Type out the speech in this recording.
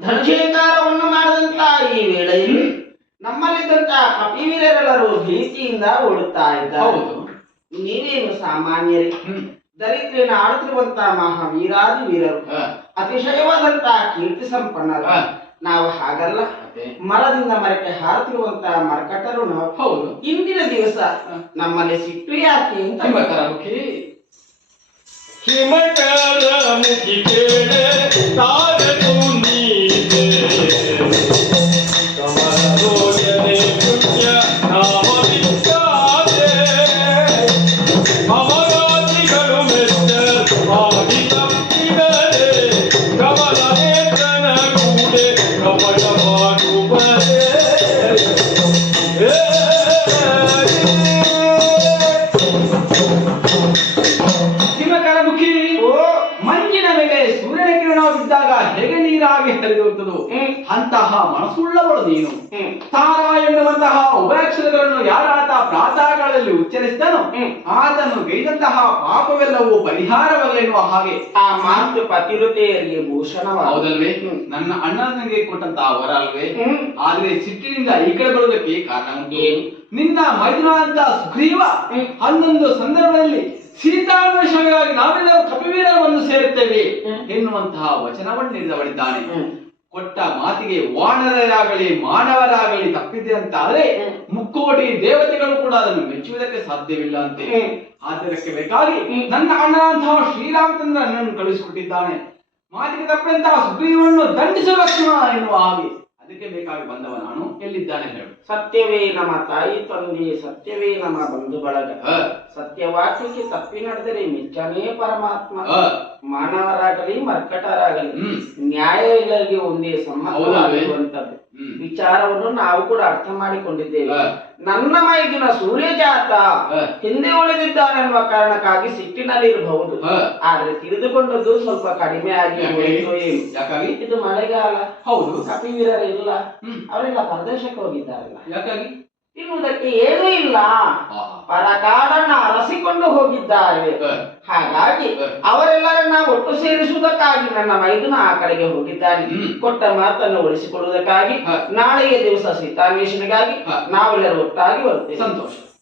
ಧನುಜೇಕಾರವನ್ನು ಮಾಡಿದಂತ ಈ ವೇಳೆಯಲ್ಲಿ ನಮ್ಮಲ್ಲಿದ್ದಂತ ಕಪಿವೀರರೆಲ್ಲರೂ ಭೀತಿಯಿಂದ ಓಡುತ್ತಾ ಇದ್ದಾರೆ. ಹೌದು. ನೀವೇನು ಸಾಮಾನ್ಯರೇ? ದರಿದ್ರನ ಆಡುತ್ತಿರುವಂತ ಮಹಾವೀರಾದಿ ವೀರರು. ಅತಿಶಯವಾದಂತ ಕೀರ್ತಿ ಸಂಪನ್ನರು. ನಾವು ಹಾಗಲ್ಲ. ಮರದಿಂದ ಮರಕ್ಕೆ ಹಾರುತ್ತಿರುವಂತ ಮರಕಟ್ಟರು ಹೌದು. ಇಂದಿನ ದಿವಸ ನಮ್ಮಲ್ಲಿ ಸಿಟ್ಟು ಯಾಕೆ ಅಂತ ನೀರಾಗಿ ಹರಿದೋಗ್ತದೋ ಹ್ಮ್. ಅಂತಹ ಮನಸ್ಸುಳ್ಳವಳು ನೀನು ತಾರಾ ಎನ್ನುವಂತಹ ಉಭಯಕ್ಷರಗಳನ್ನು ಯಾರಾತ ಪ್ರಾತಃಕಾಲದಲ್ಲಿ ಉಚ್ಚರಿಸಿದನೋ. ಆತನು ಗೈದಂತಹ ಪಾಪವೆಲ್ಲವೂ ಪರಿಹಾರವಾಗಲೆನ್ನುವ ಹಾಗೆ ಆ ಮಾತು ಪತಿರುತೆಯಲ್ಲಿ ಭೂಷಣವಾದ ಹೌದಲ್ವೇ ನನ್ನ ಅಣ್ಣನಿಗೆ ಕೊಟ್ಟಂತಹ ವರ ಅಲ್ವೇ. ಆದ್ರೆ ಸಿಟ್ಟಿನಿಂದ ಈ ಕಡೆ ಬರುವುದಕ್ಕೆ ಕಾರಣ ಉಂಟು? ನಿನ್ನ ಮೈದುನಾದಂತ ಸುಗ್ರೀವ ಹ್ಮ್. ಹನ್ನೊಂದು ಸಂದರ್ಭದಲ್ಲಿ ಸೀತಾನ್ವೇಷಣೆಗಾಗಿ ನಾವೆಲ್ಲರೂ ಕಪಿವೀರವನ್ನು ಸೇರುತ್ತೇವೆ. ಎನ್ನುವಂತಹ ವಚನವನ್ನಿರಿದವಳಿದ್ದಾನೆ ಹ್ಮ್. ಕೊಟ್ಟ ಮಾತಿಗೆ ವಾನರರಾಗಲಿ ಮಾನವರಾಗಲಿ ತಪ್ಪಿದೆ ಅಂತಾದ್ರೆ ಆದ್ರೆ ಮುಕ್ಕೋಟಿ ದೇವತೆಗಳು ಕೂಡ ಅದನ್ನು ಮೆಚ್ಚುವುದಕ್ಕೆ ಸಾಧ್ಯವಿಲ್ಲ ಅಂತ ಆದ್ದರಕ್ಕೆ ಆದರಕ್ಕೆ ಬೇಕಾಗಿ. ನನ್ನ ಅಣ್ಣನಂತಹ ಶ್ರೀರಾಮಚಂದ್ರ ನನ್ನನ್ನು ಕಳುಹಿಸಿಕೊಟ್ಟಿದ್ದಾನೆ ಮಾತಿಗೆ ತಪ್ಪಂತಹ ಸುಗ್ರೀವನ್ನು ಲಕ್ಷ್ಮಣ ಎನ್ನುವ ಹಾಗೆ ಅದಕ್ಕೆ ಬೇಕಾಗಿ ಬಂದವ ನಾನು. ಎಲ್ಲಿದ್ದಾನೆ ಹೇಳು. ಸತ್ಯವೇ ನಮ್ಮ ತಾಯಿ ತಂದೆ ಸತ್ಯವೇ ನಮ್ಮ ಬಂಧು ಬಳಗ ಸತ್ಯವಾಕ್ಯಕ್ಕೆ ತಪ್ಪಿ ನಡೆದರೆ ಮಿಚ್ಚನೇ ಪರಮಾತ್ಮ. ಮಾನವರಾಗಲಿ ಮರ್ಕಟರಾಗಲಿ ನ್ಯಾಯಗಳಿಗೆ ಒಂದೇ ಸಮ್ಮತವಾಗಿರುವಂತದ್ದು ಹ್ಮ್. ವಿಚಾರವನ್ನು ನಾವು ಕೂಡ ಅರ್ಥ ಮಾಡಿಕೊಂಡಿದ್ದೇವೆ. ನನ್ನ ಮೈದಿನ ಸೂರ್ಯ ಜಾತ ಉಳಿದಿದ್ದಾರೆ ಎನ್ನುವ ಕಾರಣಕ್ಕಾಗಿ ಸಿಟ್ಟಿನಲ್ಲಿ ಇರಬಹುದು. ಆದ್ರೆ ತಿಳಿದುಕೊಂಡದ್ದು ಸ್ವಲ್ಪ ಕಡಿಮೆ ಆಗಿ ಯಾಕಾಗಿ? ಇದು ಮಳೆಗಾಲ. ಹೌದು. ಕಪಿವೀರರಿಲ್ಲ. ಅವರೆಲ್ಲ ಪ್ರದೇಶಕ್ಕೆ ಹೋಗಿದ್ದಾರಲ್ಲ. ಯಾಕಾಗಿ? ತಿನ್ನುವುದಕ್ಕೆ ಏನೂ ಇಲ್ಲ. ಪರಕಾಡನ್ನ ಅರಸಿಕೊಂಡು ಹೋಗಿದ್ದಾರೆ. ಹಾಗಾಗಿ. ಅವರೆಲ್ಲರನ್ನ ಒಟ್ಟು ಸೇರಿಸುವುದಕ್ಕಾಗಿ ನನ್ನ ಮೈದುನ ಆ ಕಡೆಗೆ ಹೋಗಿದ್ದಾನೆ. ಕೊಟ್ಟ ಮಾತನ್ನು ಉಳಿಸಿಕೊಳ್ಳುವುದಕ್ಕಾಗಿ ನಾಳೆಯ ದಿವಸ ಸೀತಾನ್ವೇಷಣೆಗಾಗಿ ಹ. ನಾವೆಲ್ಲರೂ ಒಟ್ಟಾಗಿ ಬರ್ತೇವೆ ಸಂತೋಷ.